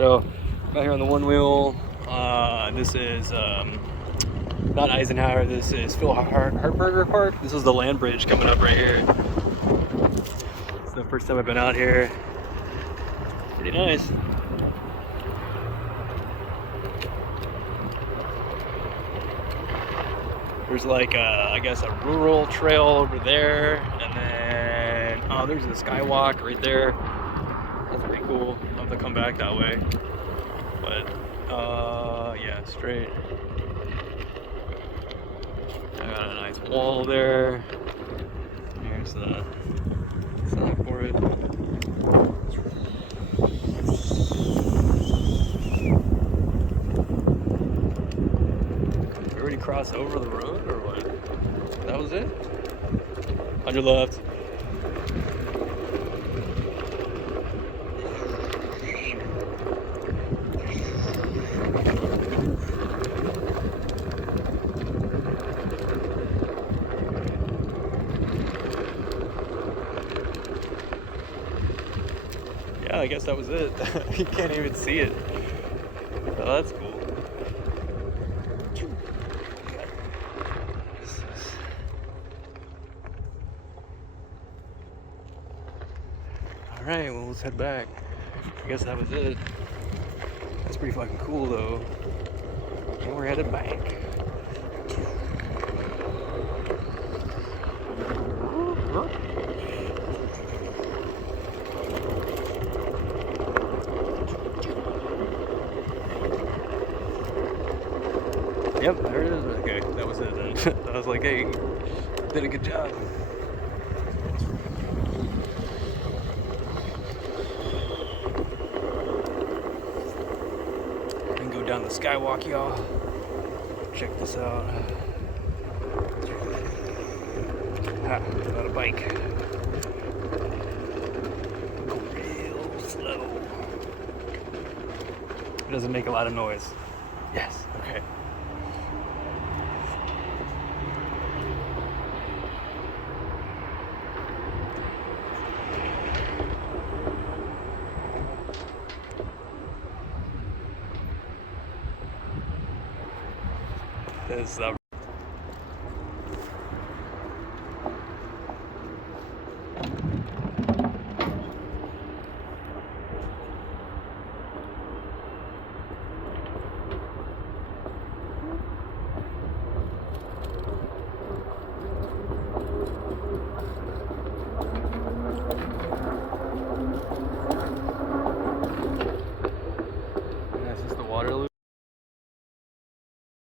So, out here on the Onewheel, this is not Eisenhower, this is Phil Hardberger Park. This is the land bridge coming up right here. It's the first time I've been out here. Pretty nice. There's like I guess a rural trail over there, and then oh, there's the skywalk right there. That's pretty cool. I'll have to come back that way. But yeah, straight. I got a nice wall there. Here's the sign for it. We already crossed over the road or what? That was it? On your left. Yeah, I guess that was it. You can't even see it. Oh, that's cool. Alright, well, let's head back. I guess that was it. That's pretty fucking cool, though. And we're headed back. Yep, there it is. Okay, that was it then. I was like, hey, did a good job. And go down the skywalk, y'all. Check this out. Ha, got a bike. Go real slow. It doesn't make a lot of noise. Yes, okay. This is the Waterloo.